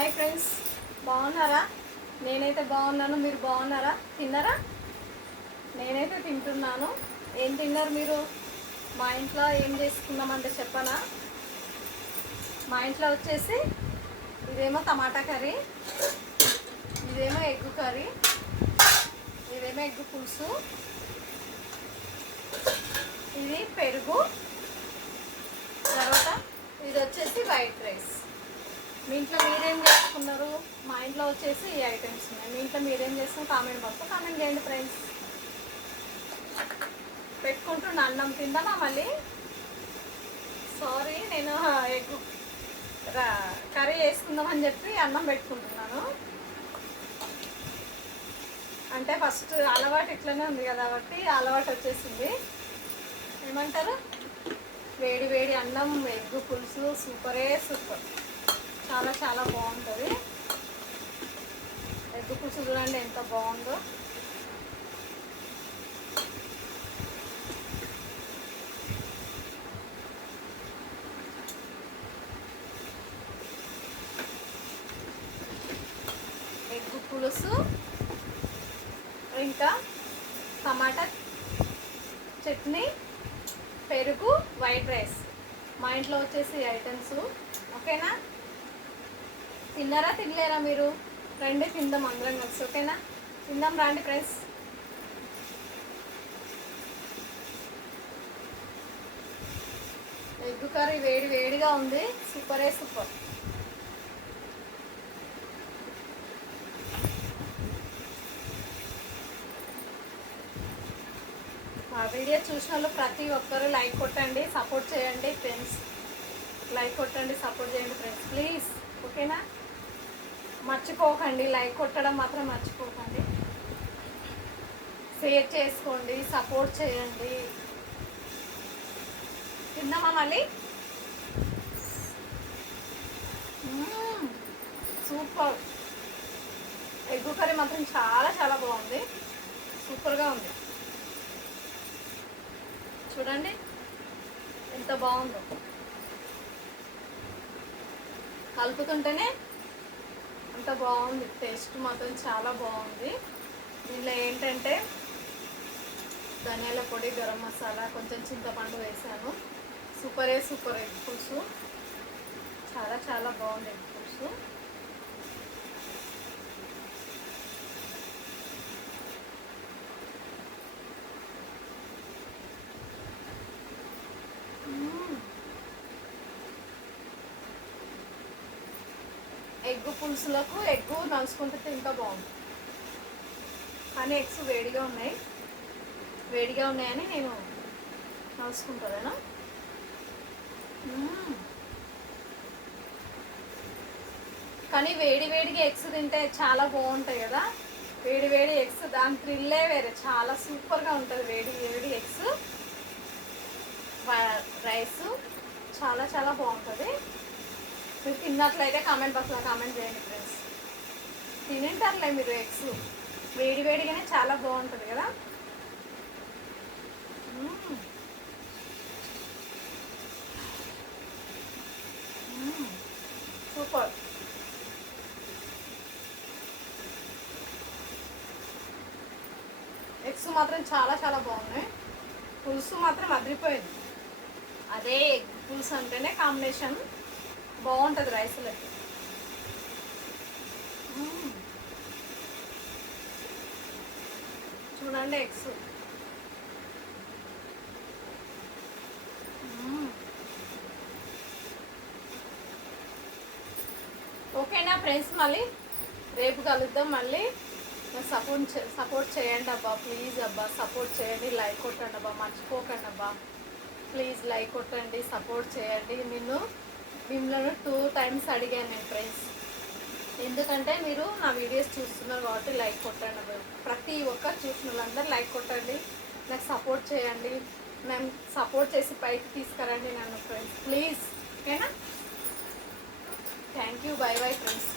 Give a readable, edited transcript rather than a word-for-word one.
Hi friends, బాగున్నారా? నేనైతే బాగున్నాను. మీరు బాగున్నారా? తిన్నారా? నేనైతే తింటున్నాను. ఏం తిన్నారు మీరు? మా ఇంట్లో ఏం చేసుకున్నామంటే చెప్పనా? మా ఇంట్లో వచ్చేసి ఇదేమో టమాటా కర్రీ, ఇదేమో ఎగ్ కర్రీ, ఇదేమో ఎగ్ పులుసు, ఇది పెరుగు, తర్వాత ఇది వచ్చేసి వైట్ రైస్. మీ ఇంట్లో మీరేం చేసుకున్నారు? మా ఇంట్లో వచ్చేసి ఈ ఐటమ్స్ ఉన్నాయి. మీ ఇంట్లో మీరేం చేస్తున్నారు? కామెంట్ బాక్స్లో కామెంట్ చేయండి ఫ్రెండ్స్. పెట్టుకుంటున్నా అన్నం తిందామా మళ్ళీ? సారీ, నేను ఎగ్ కర్రీ వేసుకుందామని చెప్పి అన్నం పెట్టుకుంటున్నాను. అంటే ఫస్ట్ అలవాటు ఇట్లనే ఉంది కదా, కాబట్టి అలవాటు వచ్చేసింది. ఏమంటారు? వేడి వేడి అన్నం ఎగ్ పులుసు సూపరే సూపర్, చాలా చాలా బాగుంటుంది. ఎగ్ పులుసు చూడండి ఎంత బాగుందో. ఎగ్ పులుసు, ఇంకా టమాటా చట్నీ, పెరుగు, వైట్ రైస్. మా ఇంట్లో వచ్చేసి ఐటమ్స్. ఓకేనా? తిన్నారా తినలేరా మీరు? రండి తిందాం అందరం కలిసి. ఓకేనా? తిందాం రండి ఫ్రెండ్స్. ఎగ్ కర్రీ వేడి వేడిగా ఉంది, సూపరే సూపర్. మా వీడియో చూసిన వాళ్ళు ప్రతి ఒక్కరు లైక్ కొట్టండి, సపోర్ట్ చేయండి ఫ్రెండ్స్. లైక్ కొట్టండి, సపోర్ట్ చేయండి ఫ్రెండ్స్ ప్లీజ్. ఓకేనా? మర్చిపోకండి, లైక్ కొట్టడం మాత్రం మర్చిపోకండి. షేర్ చేసుకోండి, సపోర్ట్ చేయండి. తిందామా మళ్ళీ? సూపర్. ఎగ్ కర్రీ మాత్రం చాలా చాలా బాగుంది, సూపర్గా ఉంది. చూడండి ఎంత బాగుందో. కలుపుతుంటేనే అంత బాగుంది. టేస్ట్ మాత్రం చాలా బాగుంది. దీనిలో ఏంటంటే ధనియాల పొడి, గరం మసాలా, కొంచెం చింతపండు వేసాను. సూపరే సూపర్ ఎగ్ పులుసు, చాలా చాలా బాగుంది ఎగ్ పులుసు. ఎగ్ పులుసులకు ఎగ్ నలుసుకుంటే ఇంకా బాగుంది. కానీ ఎగ్స్ వేడిగా ఉన్నాయని నేను నలుసుకుంటాను. కానీ వేడి వేడిగా ఎగ్స్ తింటే చాలా బాగుంటాయి కదా. వేడి వేడి ఎగ్స్, దాని థ్రిల్లే వేరే, చాలా సూపర్గా ఉంటుంది. వేడి వేడి ఎగ్స్ రైస్ చాలా చాలా బాగుంటుంది. మీరు తిన్నట్లయితే కామెంట్ బాక్స్లో కామెంట్ చేయండి ఫ్రెండ్స్. తింటారులే మీరు ఎగ్స్, వేడి వేడిగానే చాలా బాగుంటుంది కదా. సూపర్. ఎగ్స్ మాత్రం చాలా చాలా బాగున్నాయి. పులుసు మాత్రం అదిరిపోయింది. అదే ఎగ్ పులుసు అంటేనే కాంబినేషన్ బాగుంటుంది రైస్లకి. చూడండి ఎగ్స్. ఓకేనా ఫ్రెండ్స్, మళ్ళీ రేపు కలుద్దాం. మళ్ళీ సపోర్ట్ చేయండి అబ్బా, ప్లీజ్ అబ్బా, సపోర్ట్ చేయండి. లైక్ కొట్టండి అబ్బా, మర్చిపోకండి అబ్బా ప్లీజ్. లైక్ కొట్టండి, సపోర్ట్ చేయండి. మిమ్మల్ని 2 times అడిగాను నేను ఫ్రెండ్స్, ఎందుకంటే మీరు నా వీడియోస్ చూస్తున్నారు కాబట్టి లైక్ కొట్టండి అబ్బా. ప్రతి ఒక్కరు చూసిన వాళ్ళందరూ లైక్ కొట్టండి, నాకు సపోర్ట్ చేయండి. నేను సపోర్ట్ చేసి పైకి తీసుకురండి నన్ను ఫ్రెండ్స్ ప్లీజ్. ఓకేనా? Thank you. By bye friends.